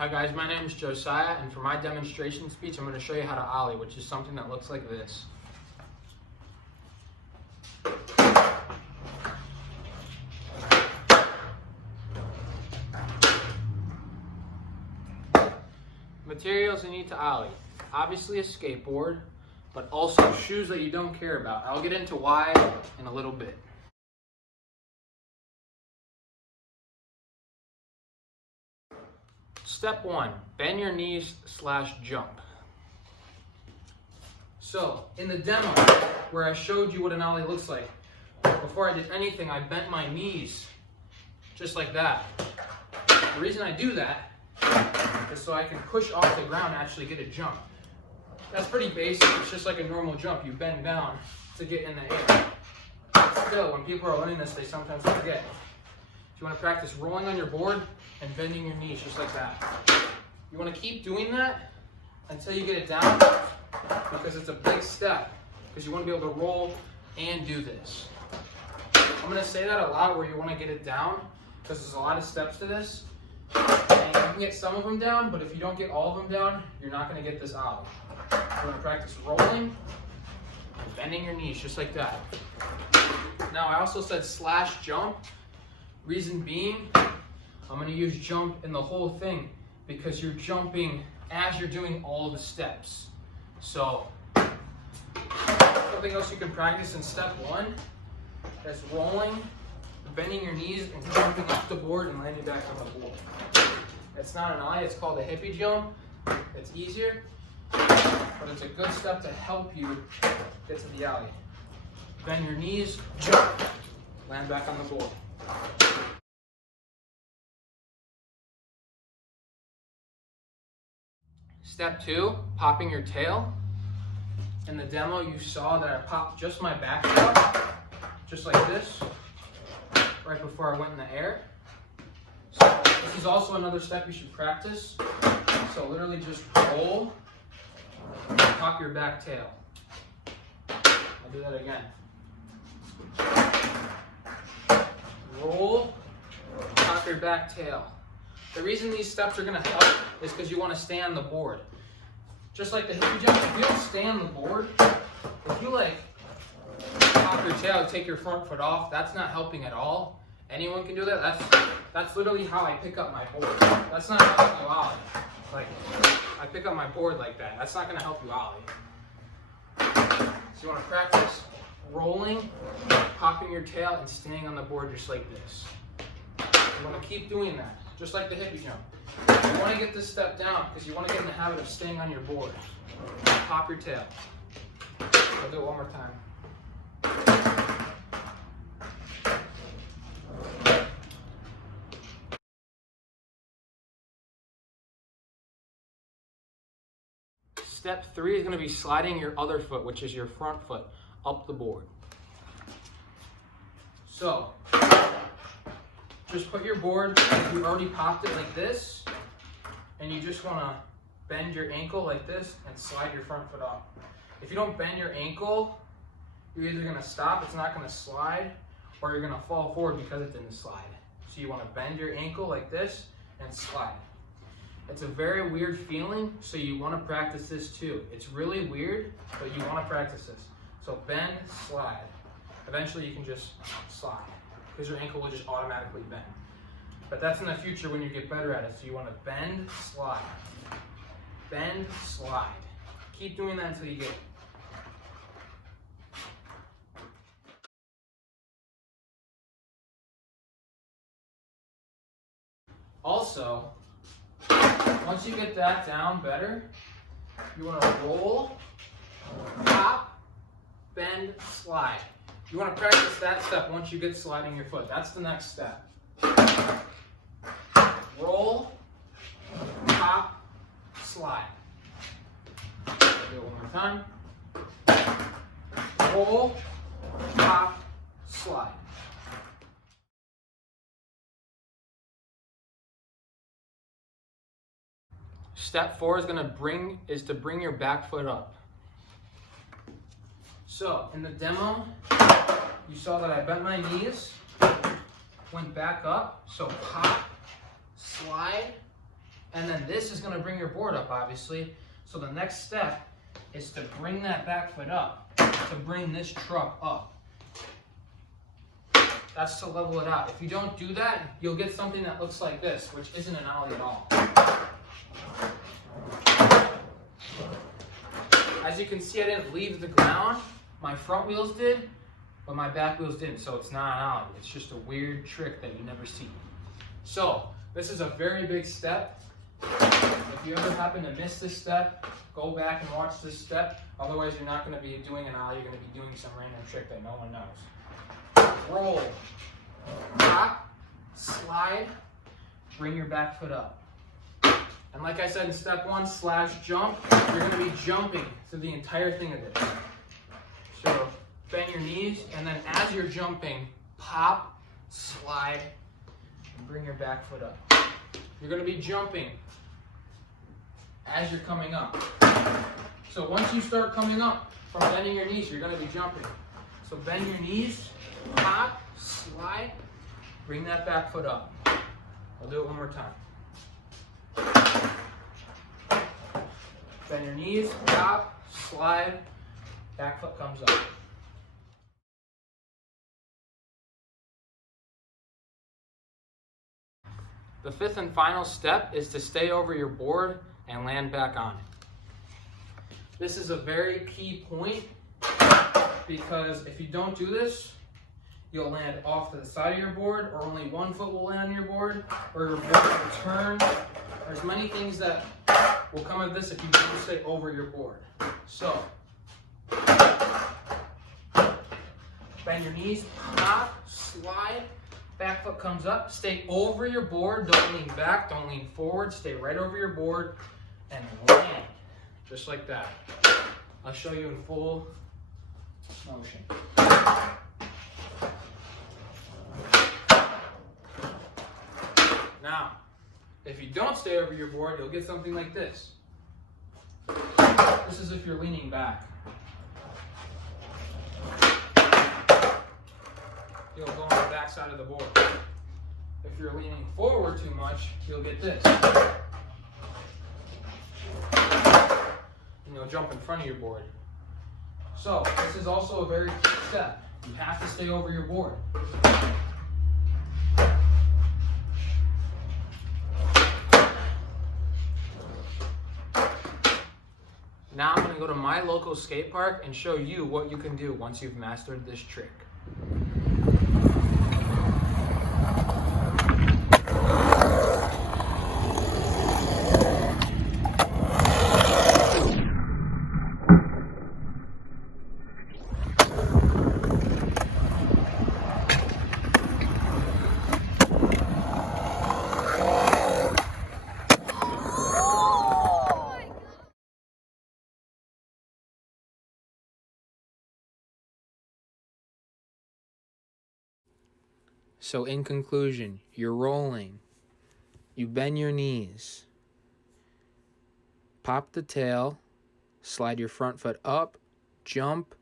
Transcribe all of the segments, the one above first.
Hi guys, my name is Josiah, and for my demonstration speech, I'm going to show you how to ollie, which is something that looks like this. Materials you need to ollie. Obviously a skateboard, but also shoes that you don't care about. I'll get into why in a little bit. Step 1, bend your knees / jump. So, in the demo where I showed you what an ollie looks like, before I did anything, I bent my knees just like that. The reason I do that is so I can push off the ground and actually get a jump. That's pretty basic, it's just like a normal jump. You bend down to get in the air. Still, when people are learning this, they sometimes forget. You want to practice rolling on your board and bending your knees just like that. You want to keep doing that until you get it down, because it's a big step, because you want to be able to roll and do this. I'm going to say that a lot where you want to get it down, because there's a lot of steps to this. And you can get some of them down, but if you don't get all of them down, you're not going to get this ollie. You want to practice rolling and bending your knees just like that. Now I also said / jump. Reason being, I'm going to use jump in the whole thing because you're jumping as you're doing all the steps. So, something else you can practice in step 1 is rolling, bending your knees, and jumping off the board and landing back on the board. It's not an ollie, it's called a hippie jump. It's easier, but it's a good step to help you get to the ollie. Bend your knees, jump, land back on the board. Step 2, popping your tail. In the demo, you saw that I popped just my back tail, just like this, right before I went in the air. So this is also another step you should practice. So literally just roll, pop your back tail. I'll do that again. Roll, pop your back tail. The reason these steps are going to help is because you want to stay on the board. Just like the hippie jump, if you don't stay on the board, if you like pop your tail, take your front foot off, that's not helping at all. Anyone can do that. That's literally how I pick up my board. That's not helping you ollie. Like, I pick up my board like that. That's not going to help you ollie. So you want to practice rolling, popping your tail, and staying on the board just like this. You want to keep doing that, just like the hippie jump. You want to get this step down because you want to get in the habit of staying on your board. Pop your tail. I'll do it one more time. Step 3 is going to be sliding your other foot, which is your front foot, up the board. So, just put your board, if you already popped it like this, and you just want to bend your ankle like this and slide your front foot up. If you don't bend your ankle, you're either going to stop, it's not going to slide, or you're going to fall forward because it didn't slide. So you want to bend your ankle like this and slide. It's a very weird feeling, so you want to practice this too. It's really weird, but you want to practice this. So bend, slide. Eventually you can just slide, because your ankle will just automatically bend. But that's in the future when you get better at it. So you want to bend, slide. Bend, slide. Keep doing that until you get it. Also, once you get that down better, you want to roll, pop, bend, slide. You want to practice that step once you get sliding your foot. That's the next step. Roll, pop, slide. Do it one more time. Roll, pop, slide. Step 4 is to bring your back foot up. So in the demo, you saw that I bent my knees, went back up, so pop, slide, And then this is going to bring your board up, obviously. So the next step is to bring that back foot up, to bring this truck up. That's to level it out. If you don't do that, you'll get something that looks like this, which isn't an ollie at all. As you can see, I didn't leave the ground. My front wheels did, but my back wheels didn't, so it's not an ollie. It's just a weird trick that you never see. So, this is a very big step. If you ever happen to miss this step, go back and watch this step. Otherwise, you're not going to be doing an ollie. You're going to be doing some random trick that no one knows. Roll, pop, slide, bring your back foot up. And like I said in step 1, slash jump, you're going to be jumping through the entire thing of this. So bend your knees, and then as you're jumping, pop, slide, and bring your back foot up. You're going to be jumping as you're coming up. So once you start coming up from bending your knees, you're going to be jumping. So bend your knees, pop, slide, bring that back foot up. I'll do it one more time. Bend your knees, pop, slide, back foot comes up. The fifth and final step is to stay over your board and land back on it. This is a very key point because if you don't do this, you'll land off to the side of your board, or only one foot will land on your board, or your board will turn. There's many things that will come of this if you don't stay over your board. So, bend your knees, pop, slide, back foot comes up, stay over your board, don't lean back, don't lean forward, stay right over your board, and land, just like that. I'll show you in full motion. Now, if you don't stay over your board, you'll get something like this. This is if you're leaning back. You'll go on the back side of the board. If you're leaning forward too much, you'll get this. And you'll jump in front of your board. So, this is also a very key step. You have to stay over your board. Now I'm going to go to my local skate park and show you what you can do once you've mastered this trick. So in conclusion, you're rolling, you bend your knees, pop the tail, slide your front foot up, jump,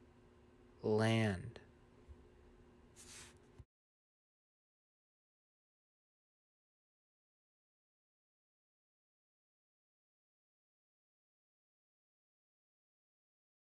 land.